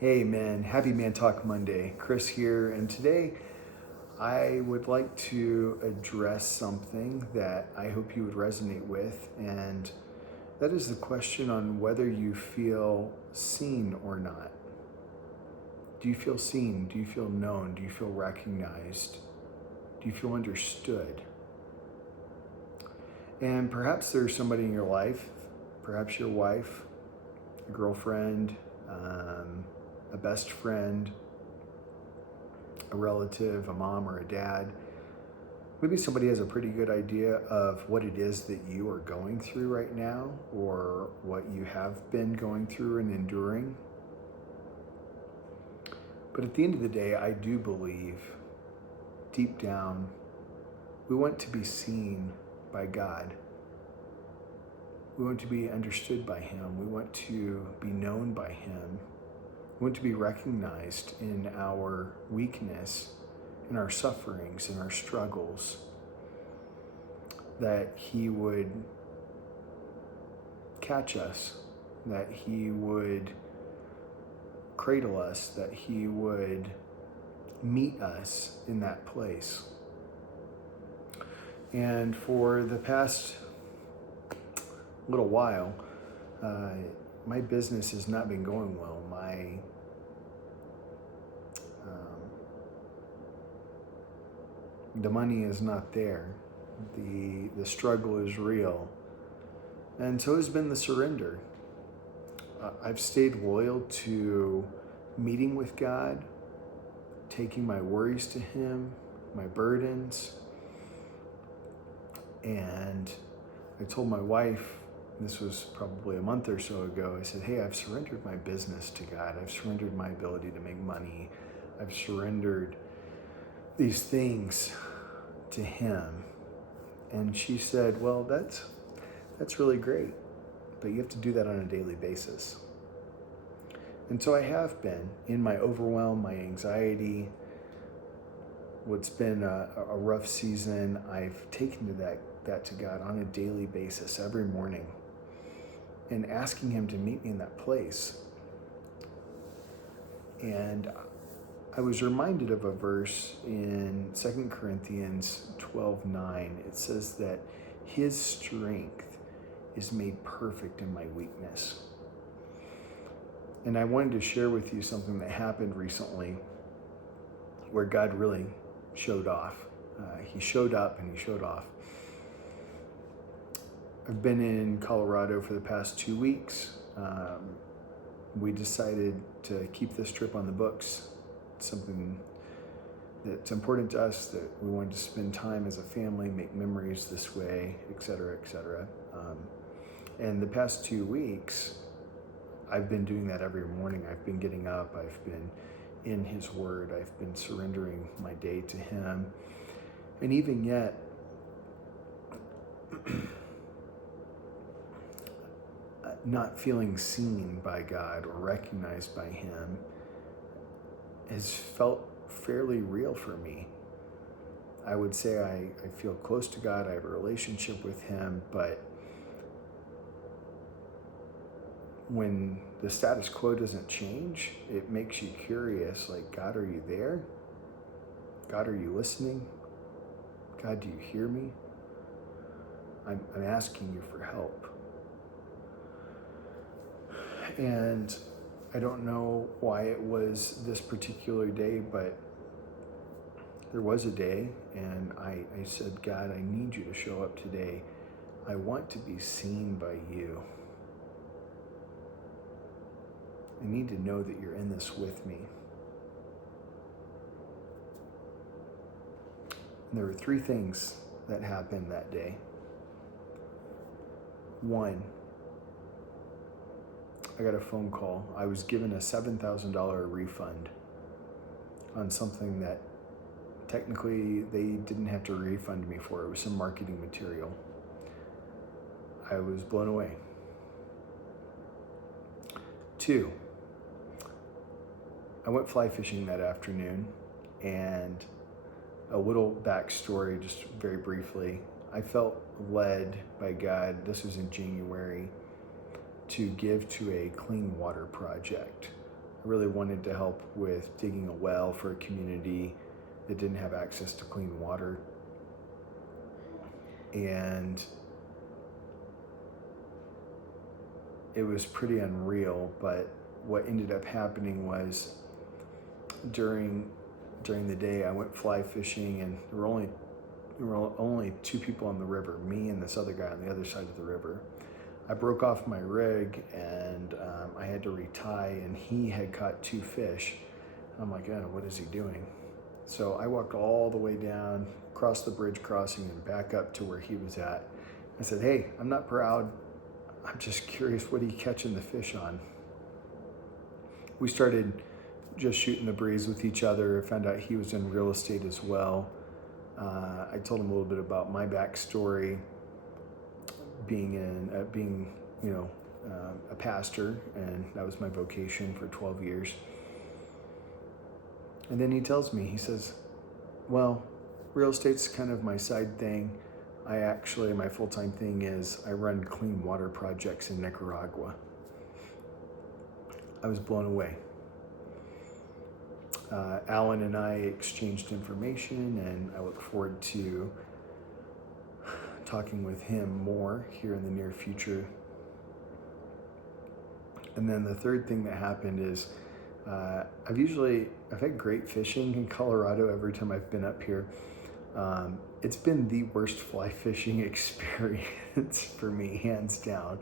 Hey man, happy ManTalk Monday. Chris here, and today I would like to address something that I hope you would resonate with, and that is the question on whether you feel seen or not. Do you feel seen? Do you feel known? Do you feel recognized? Do you feel understood? And perhaps there's somebody in your life, perhaps your wife, a girlfriend, a best friend, a relative, a mom or a dad. Maybe somebody has a pretty good idea of what it is that you are going through right now or what you have been going through and enduring. But at the end of the day, I do believe deep down, we want to be seen by God. We want to be understood by Him. We want to be known by Him. We want to be recognized in our weakness, in our sufferings, in our struggles, that He would catch us, that He would cradle us, that He would meet us in that place. And for the past little while, my business has not been going well. The money is not there. The struggle is real. And so has been the surrender. I've stayed loyal to meeting with God, taking my worries to Him, my burdens. And I told my wife, this was probably a month or so ago, I said, hey, I've surrendered my business to God. I've surrendered my ability to make money. I've surrendered these things to Him. And she said, well, that's really great, but you have to do that on a daily basis. And so I have been, in my overwhelm, my anxiety, what's been a rough season, I've taken to that to God on a daily basis, every morning, and asking Him to meet me in that place. And I was reminded of a verse in 2 Corinthians 12:9. It says that His strength is made perfect in my weakness. And I wanted to share with you something that happened recently where God really showed off. He showed up and He showed off. I've been in Colorado for the past 2 weeks. We decided to keep this trip on the books. It's something that's important to us, that we wanted to spend time as a family, make memories this way, et cetera, et cetera. And the past 2 weeks, I've been doing that every morning. I've been getting up. I've been in His Word. I've been surrendering my day to Him. And even yet, not feeling seen by God or recognized by Him has felt fairly real for me. I would say I feel close to God. I have a relationship with Him, but when the status quo doesn't change, it makes you curious, like, God, are you there? God, are you listening? God, do you hear me? I'm asking you for help. And I don't know why it was this particular day, but there was a day, and I said, God, I need you to show up today. I want to be seen by you. I need to know that you're in this with me. And there were 3 things that happened that day. 1, I got a phone call. I was given a $7,000 refund on something that technically they didn't have to refund me for. It was some marketing material. I was blown away. 2, I went fly fishing that afternoon, and a little backstory, just very briefly. I felt led by God, this was in January, to give to a clean water project I really wanted to help with digging a well for a community that didn't have access to clean water. And it was pretty unreal, but what ended up happening was during the day I went fly fishing, and there were only two people on the river, me and this other guy on the other side of the river. I broke off my rig and I had to retie, and he had caught two fish. I'm like, oh, what is he doing? So I walked all the way down, across the bridge crossing, and back up to where he was at. I said, hey, I'm not proud. I'm just curious, what are you catching the fish on? We started just shooting the breeze with each other. I found out he was in real estate as well. I told him a little bit about my backstory, being a pastor, and that was my vocation for 12 years. And then he tells me, he says, well, real estate's kind of my side thing. My full-time thing is I run clean water projects in Nicaragua. I was blown away. Alan and I exchanged information, and I look forward to talking with him more here in the near future. And then the third thing that happened is I've had great fishing in Colorado every time I've been up here. It's been the worst fly fishing experience for me, hands down.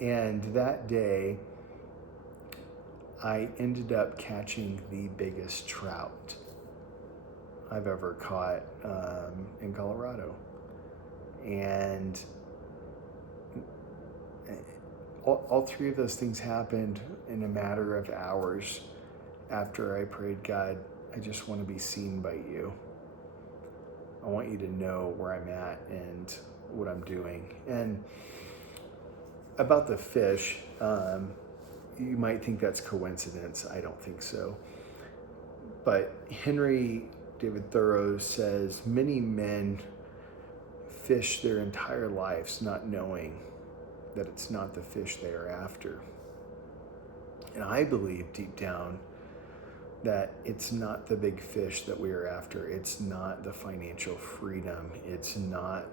And that day, I ended up catching the biggest trout I've ever caught in Colorado. And all three of those things happened in a matter of hours after I prayed, God, I just want to be seen by you. I want you to know where I'm at and what I'm doing. And about the fish, you might think that's coincidence. I don't think so. But Henry David Thoreau says, many men fish their entire lives not knowing that it's not the fish they are after. And I believe deep down that it's not the big fish that we are after. It's not the financial freedom. It's not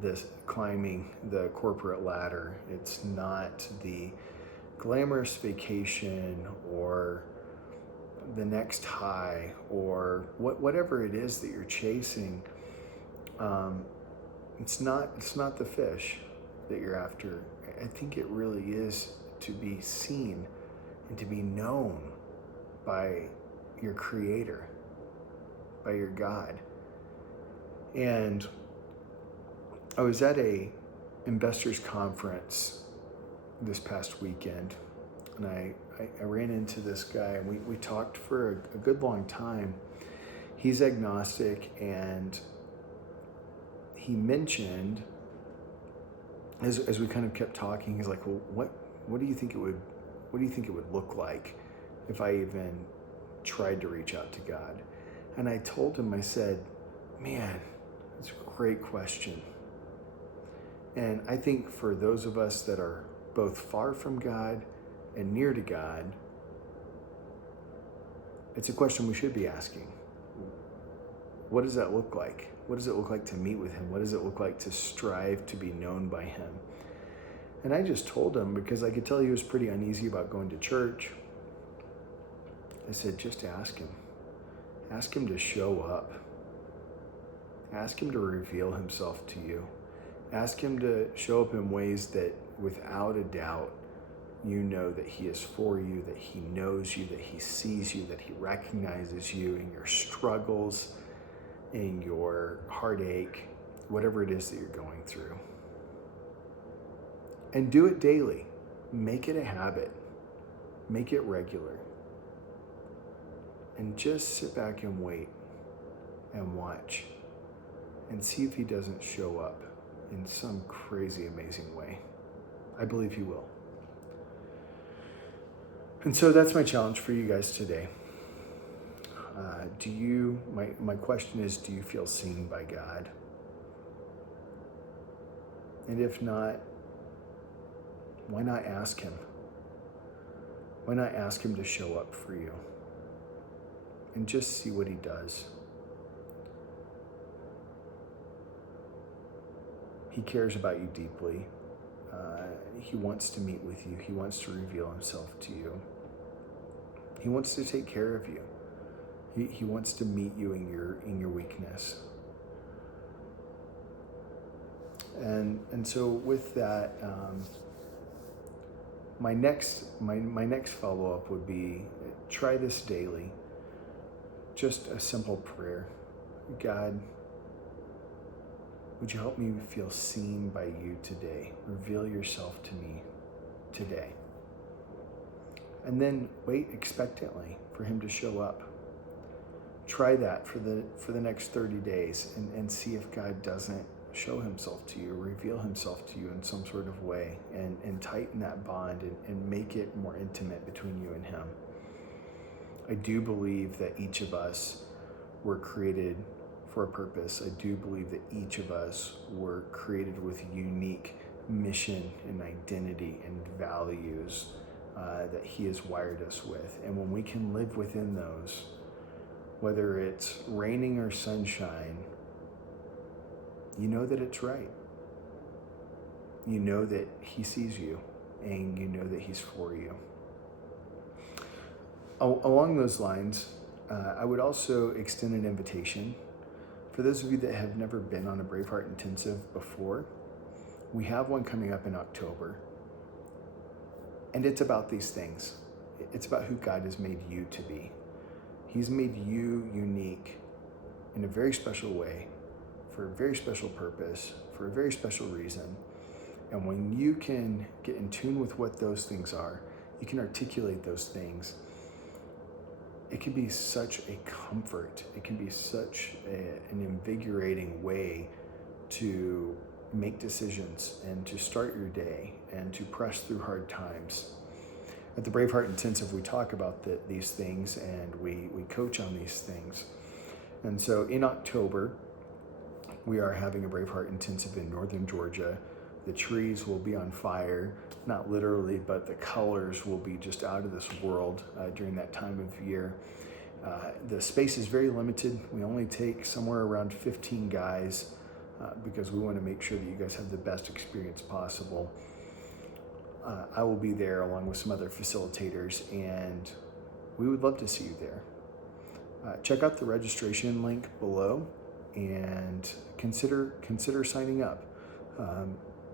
this climbing the corporate ladder. It's not the glamorous vacation or the next high or whatever it is that you're chasing. It's not the fish that you're after. I think it really is to be seen and to be known by your Creator, by your God. And I was at a investors conference this past weekend, and I ran into this guy, and we talked for a good long time. He's agnostic, and he mentioned, as we kind of kept talking, he's like, well, what do you think it would look like if I even tried to reach out to God? And I told him, I said, man, that's a great question. And I think for those of us that are both far from God and near to God, it's a question we should be asking. What does that look like? What does it look like to meet with him? What does it look like to strive to be known by him? And I just told him, because I could tell he was pretty uneasy about going to church. I said, just ask him. Ask him to show up. Ask him to reveal himself to you. Ask him to show up in ways that, without a doubt, you know that he is for you, that he knows you, that he sees you, that he recognizes you in your struggles, in your heartache, whatever it is that you're going through. And do it daily. Make it a habit. Make it regular. And just sit back and wait and watch and see if he doesn't show up in some crazy, amazing way. I believe he will. And so that's my challenge for you guys today. My question is, do you feel seen by God? And if not, why not ask him? Why not ask him to show up for you and just see what he does? He cares about you deeply. He wants to meet with you. He wants to reveal himself to you. He wants to take care of you. He wants to meet you in your weakness. And so with that, my next follow-up would be, try this daily. Just a simple prayer. God, would you help me feel seen by you today? Reveal yourself to me today. And then wait expectantly for him to show up. Try that for the next 30 days and see if God doesn't show himself to you, reveal himself to you in some sort of way, and tighten that bond and make it more intimate between you and him. I do believe that each of us were created for a purpose. I do believe that each of us were created with unique mission and identity and values that he has wired us with. And when we can live within those, whether it's raining or sunshine, you know that it's right. You know that he sees you, and you know that he's for you. Along those lines, I would also extend an invitation. For those of you that have never been on a Braveheart Intensive before, we have one coming up in October. And it's about these things. It's about who God has made you to be. He's made you unique in a very special way, for a very special purpose, for a very special reason. And when you can get in tune with what those things are, you can articulate those things. It can be such a comfort. It can be such an invigorating way to make decisions and to start your day and to press through hard times. At the Braveheart Intensive, we talk about these things, and we coach on these things. And so in October, we are having a Braveheart Intensive in northern Georgia. The trees will be on fire, not literally, but the colors will be just out of this world during that time of year. The space is very limited. We only take somewhere around 15 guys because we want to make sure that you guys have the best experience possible. I will be there along with some other facilitators, and we would love to see you there. Check out the registration link below and consider signing up.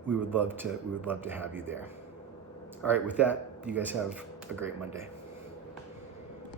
We would love to have you there. All right, with that, you guys have a great Monday.